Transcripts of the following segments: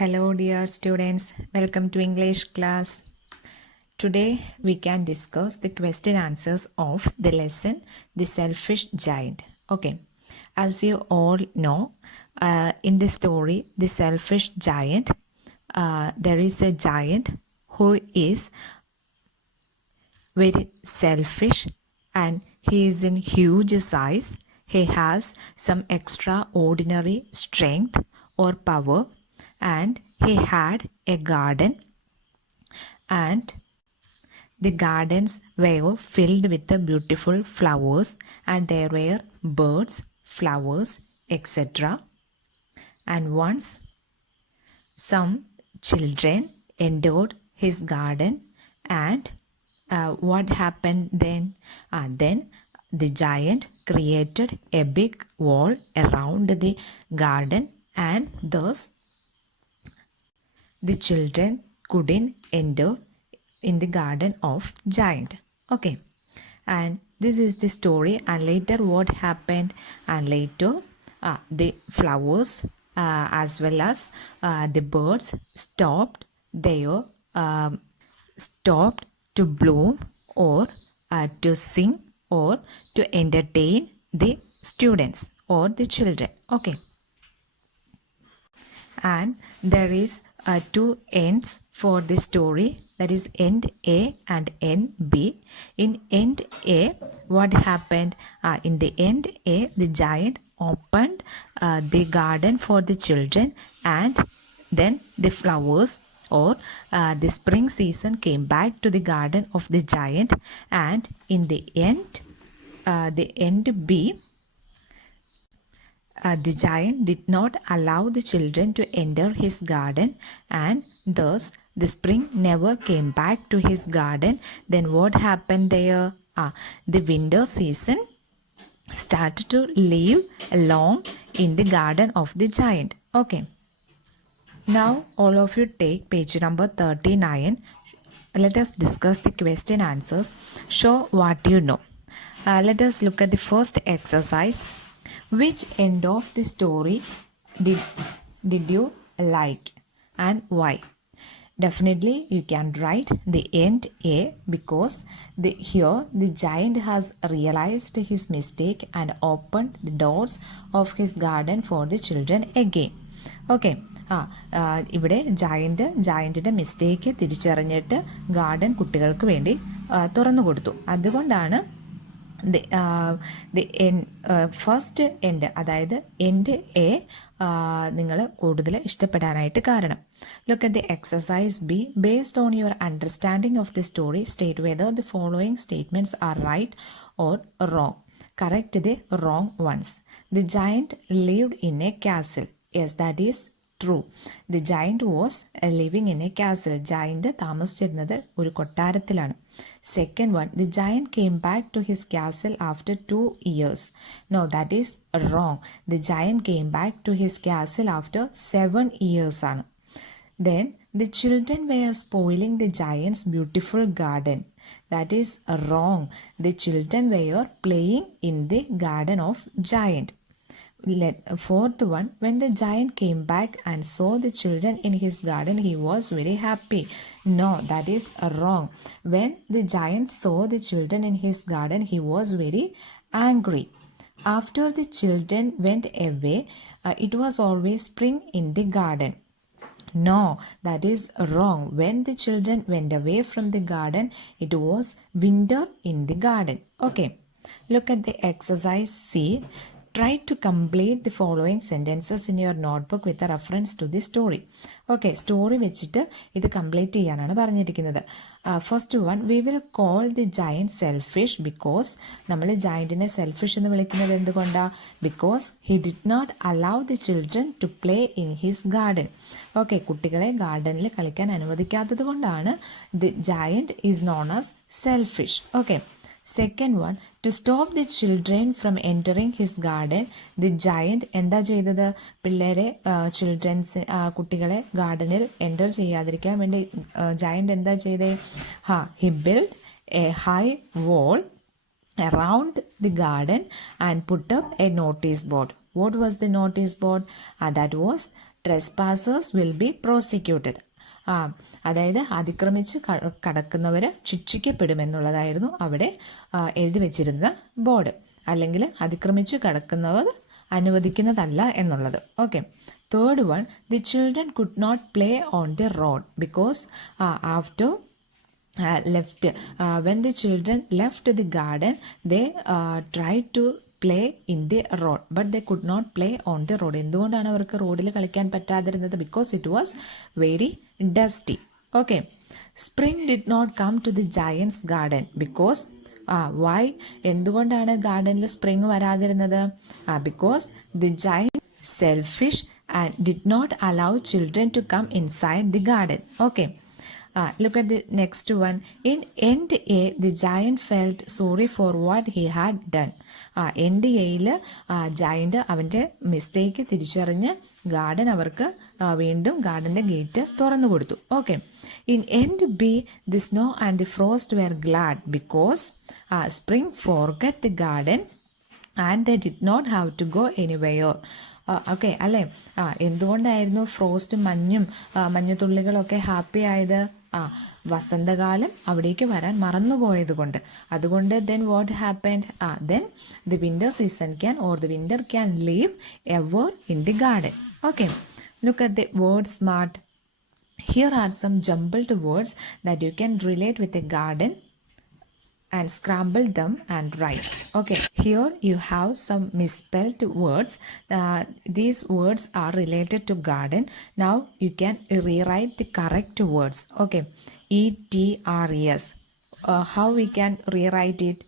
Hello dear students, welcome to English class. Today we can discuss the question answers of the lesson The Selfish Giant. Okay, as you all know, in the story The Selfish Giant, there is a giant who is very selfish and he is in huge size. He has some extraordinary strength or power, and he had a garden, and the gardens were filled with the beautiful flowers, and there were birds, flowers, etc. And once some children entered his garden, and what happened then? Then the giant created a big wall around the garden, and thus the children couldn't enter in the garden of giant. Okay, and this is the story. And later what happened? And later the flowers as well as the birds stopped to bloom or to sing or to entertain the students or the children. Okay, and there is two ends for the story, that is end A and end B. In end A, what happened? In the end A, the giant opened the garden for the children, and then the flowers or the spring season came back to the garden of the giant. And in the end B, the giant did not allow the children to enter his garden, and thus the spring never came back to his garden. Then what happened there? The winter season started to live along in the garden of the giant. Okay. Now all of you take page number 39. Let us discuss the question answers. Show what you know. Let us look at the first exercise. Which end of the story did you like and why? Definitely you can write the end A, because here the giant has realized his mistake and opened the doors of his garden for the children again. Okay, ഇവിടെ ജയൻറ്റിൻ്റെ മിസ്റ്റേക്ക് തിരിച്ചറിഞ്ഞിട്ട് ഗാർഡൻ കുട്ടികൾക്ക് വേണ്ടി തുറന്നു കൊടുത്തു. അതുകൊണ്ടാണ് first end, അതായത് end A നിങ്ങൾ കൂടുതൽ ഇഷ്ടപ്പെടാനായിട്ട് കാരണം. Look at the exercise B. Based on your understanding of the story state whether the following statements are right or wrong. Correct the wrong ones. The giant lived in a castle. Yes, that is true. The giant was living in a castle. Giant താമസിച്ചിരുന്നത് ഒരു കൊട്ടാരത്തിലാണ്. Second one, the giant came back to his castle after 2 years. No, that is wrong. The giant came back to his castle after 7 years. Then the children were spoiling the giant's beautiful garden. That is wrong. The children were playing in the garden of giant. Fourth one, when the giant came back and saw the children in his garden, he was very happy. No, that is wrong. When the giant saw the children in his garden, he was very angry. After the children went away, it was always spring in the garden. No, that is wrong. When the children went away from the garden, it was winter in the garden. Okay, look at the exercise C. Try to complete the following sentences in your notebook with a reference to the story. Okay, story വെച്ചിട്ട് ഇത് complete ചെയ്യാനാണ് പറഞ്ഞിരിക്കുന്നത്. First one, we will call the giant selfish because. നമ്മൾ ജയൻറ്റിനെ selfish എന്ന് വിളിക്കുന്നത് എന്തുകൊണ്ടാണ്? Because he did not allow the children to play in his garden. Okay, കുട്ടികളെ ഗാർഡനിൽ കളിക്കാൻ അനുവദിക്കാത്തത് കൊണ്ടാണ് the giant is known as selfish. Okay. Second one, to stop the children from entering his garden, the giant എന്താ ചെയ്തത്? പിള്ളേരെ കുട്ടികളെ ഗാർഡനിൽ എൻ്റർ ചെയ്യാതിരിക്കാൻ വേണ്ടി ജയന്റ് എന്താ ചെയ്തേ? he built a high wall around the garden and put up a notice board. What was the notice board? That was trespassers will be prosecuted. അതായത് അതിക്രമിച്ച് കടക്കുന്നവർ ശിക്ഷിക്കപ്പെടുമെന്നുള്ളതായിരുന്നു അവിടെ എഴുതി വെച്ചിരുന്ന ബോർഡ്. അല്ലെങ്കിൽ അതിക്രമിച്ച് കടക്കുന്നവർ അനുവദിക്കുന്നതല്ല എന്നുള്ളത്. Okay. Third one, the children could not play on the road because after left when the children left the garden they tried to play in the road but they could not play on the road. എന്തുകൊണ്ടാണ് അവർക്ക് റോഡിൽ കളിക്കാൻ പറ്റാതിരുന്നത്? Because it was very dusty. Okay. Spring did not come to the giant's garden because why? എന്തുകൊണ്ടാണ് ഗാർഡനിൽ spring വരാതിരുന്നത്? Because the giant selfish and did not allow children to come inside the garden. Okay. Look at the next one. In end A, the giant felt sorry for what he had done. End എയിൽ giant അവൻ്റെ mistake തിരിച്ചറിഞ്ഞ് garden അവർക്ക് വീണ്ടും ഗാർഡൻ്റെ gate തുറന്നു കൊടുത്തു. Okay. In end B, the snow and the frost were glad because spring forgot the garden and they did not have to go anywhere. Okay അല്ലേ? എന്തുകൊണ്ടായിരുന്നു ഫ്രോസ്റ്റും മഞ്ഞുതുള്ളികളൊക്കെ ഹാപ്പി ആയത്? വസന്തകാലം അവിടേക്ക് വരാൻ മറന്നുപോയത് കൊണ്ട്. അതുകൊണ്ട് then what happened? Then the winter season can or the winter can live ever in the garden. Okay. Look at the word smart. Here are some jumbled words that you can relate with a garden and scramble them and write. Okay, here you have some misspelled words. These words are related to garden. Now you can rewrite the correct words. Okay, ETRES. How we can rewrite it?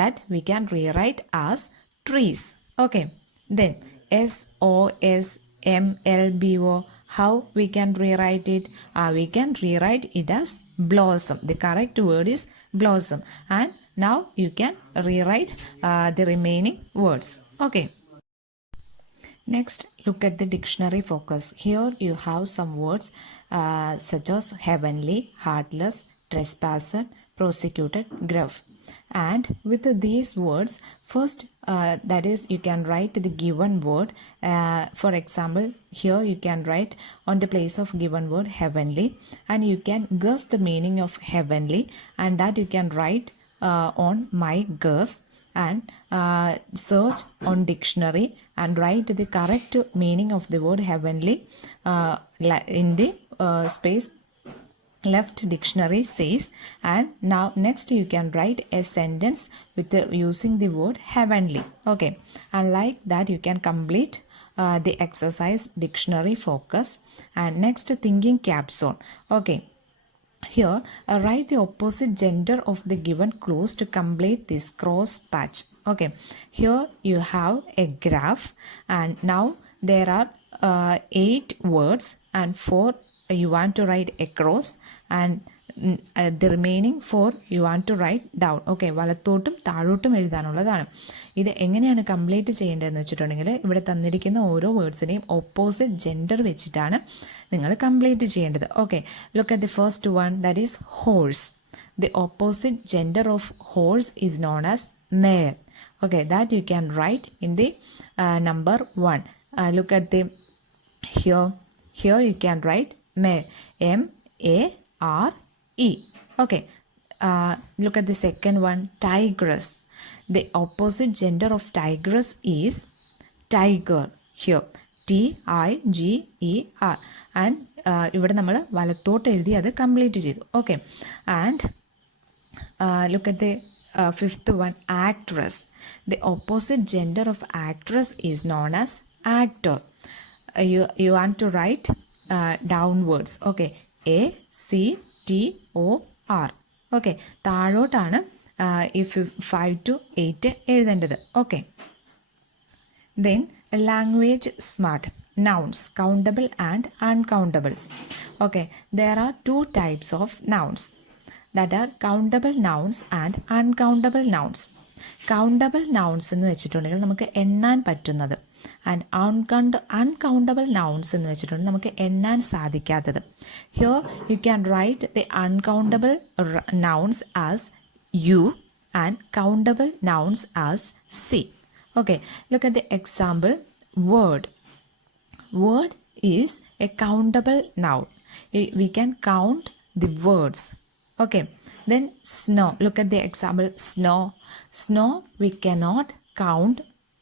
That we can rewrite as trees. Okay, then SOSMLBO. How we can rewrite it? We can rewrite it as blossom. The correct word is blossom. And now you can rewrite the remaining words. Okay. Next, look at the dictionary focus. Here you have some words such as heavenly, heartless, trespasser, prosecuted, gruff. And with these words, first that is you can write the given word. For example, here you can write on the place of given word heavenly, and you can guess the meaning of heavenly, and that you can write on my guess, and search on dictionary and write the correct meaning of the word heavenly in the space left dictionary says. And now next you can write a sentence with using the word heavenly. Okay, and like that you can complete the exercise dictionary focus. And next, thinking capstone. Okay, here write the opposite gender of the given clues to complete this cross patch. Okay, here you have a graph, and now there are 8 words and 4 you want to write across, and the remaining 4 you want to write down. Okay, വലത്തോട്ടും താഴോട്ടും എഴുതാനുള്ളതാണ്. ഇത് എങ്ങനെയാണ് കംപ്ലീറ്റ് ചെയ്യേണ്ടതെന്ന് വെച്ചിട്ടുണ്ടെങ്കിൽ ഇവിടെ തന്നിരിക്കുന്ന ഓരോ വേർഡ്സിനെയും ഓപ്പോസിറ്റ് ജെൻഡർ വെച്ചിട്ടാണ് നിങ്ങൾ കംപ്ലീറ്റ് ചെയ്യേണ്ടത്. Okay, look at the first one, that is horse. The opposite gender of horse is known as Meyer. Okay, that you can write in the number 1. Look at the here you can write mare, M-A-R-E. Okay, look at the second one, tigress. The opposite gender of tigress is tiger. Here T-I-G-E-R. and ഇവിടെ നമ്മൾ വലത്തോട്ട് എഴുതി അത് കംപ്ലീറ്റ് ചെയ്തു. Okay, and look at the fifth one, actress. The opposite gender of actress is known as actor. You want to write downwards. Okay, A-C-T-O-R. Okay, താഴോട്ടാണ് ഈ 5 to 8 എഴുതേണ്ടത്. Okay, then language smart. Nouns, countable and uncountables. Okay, there are 2 types of nouns, that are countable nouns and uncountable nouns. Countable nouns എന്ന് വെച്ചിട്ടുണ്ടെങ്കിൽ നമുക്ക് എണ്ണാൻ പറ്റുന്നത്, and uncountable nouns എന്ന് വെച്ചിട്ടുണ്ടെങ്കിൽ നമുക്ക് എണ്ണാൻ സാധിക്കാത്തത്. Here you can write the uncountable nouns as you and countable nouns as C. Okay, look at the example. Word is a countable noun. We can count the words. Okay, then snow. Look at the example, snow. Snow we cannot count.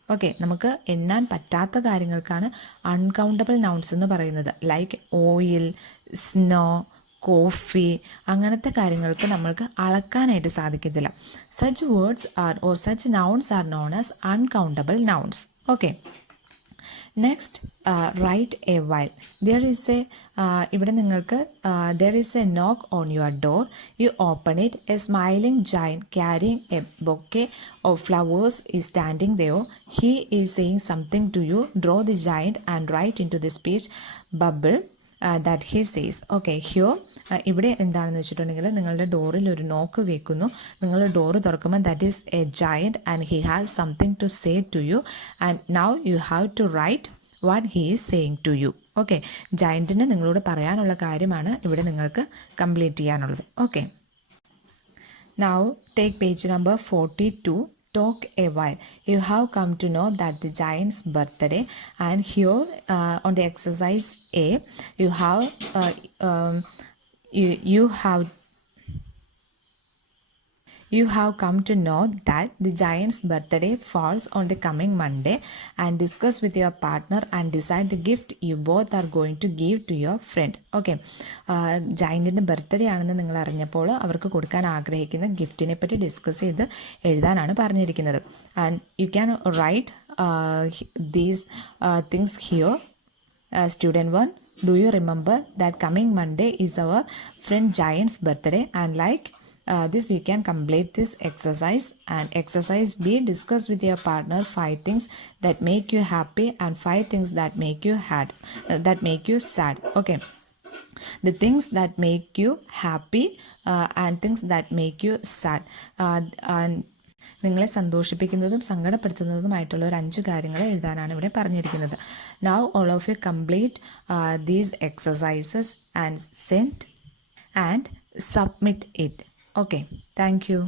Okay, നമുക്ക് എണ്ണാൻ പറ്റാത്ത കാര്യങ്ങൾക്കാണ് uncountable nouns എന്ന് പറയുന്നത്. Like oil, snow, coffee, അങ്ങനത്തെ കാര്യങ്ങൾക്ക് നമ്മൾക്ക് അളക്കാനായിട്ട് സാധിക്കത്തില്ല. Such words are or such nouns are known as uncountable nouns. Okay, next write a while. ഇവിടെ നിങ്ങൾക്ക് there is a knock on your door. You open it. A smiling giant carrying a bouquet of flowers is standing there. He is saying something to you. Draw the giant and write in to the speech bubble that he says. Okay, here ഇവിടെ എന്താണെന്ന് വെച്ചിട്ടുണ്ടെങ്കിൽ നിങ്ങളുടെ ഡോറിൽ ഒരു നോക്ക് കേൾക്കുന്നു. നിങ്ങൾ door തുറക്കുമ്പോൾ that is a giant and he has something to say to you and now you have to write what he is saying to you. Okay, ജയൻറ്റിന് നിങ്ങളോട് പറയാനുള്ള കാര്യമാണ് ഇവിടെ നിങ്ങൾക്ക് കംപ്ലീറ്റ് ചെയ്യാനുള്ളത്. Okay, now take page number 42. Talk a while. You have come to know that the giant's birthday, and here on the exercise A, you have you have come to know that the giant's birthday falls on the coming Monday, and discuss with your partner and decide the gift you both are going to give to your friend. Okay, ജയൻറ്റിൻ്റെ birthday ആണെന്ന് നിങ്ങൾ അറിഞ്ഞപ്പോൾ അവർക്ക് കൊടുക്കാൻ ആഗ്രഹിക്കുന്ന ഗിഫ്റ്റിനെ പറ്റി ഡിസ്കസ് ചെയ്ത് എഴുതാനാണ് പറഞ്ഞിരിക്കുന്നത്. And you can write these things here. Student 1, do you remember that coming Monday is our friend Giant's birthday? And like this you can complete this exercise. And exercise B, discuss with your partner 5 things that make you happy and 5 things that make you sad. Okay, the things that make you happy and things that make you sad. And നിങ്ങളെ സന്തോഷിപ്പിക്കുന്നതും സങ്കടപ്പെടുത്തുന്നതുമായിട്ടുള്ള ഒരു 5 കാര്യങ്ങൾ എഴുതാനാണ് ഇവിടെ പറഞ്ഞിരിക്കുന്നത്. Now all of you complete these exercises and send and submit it. Okay, thank you.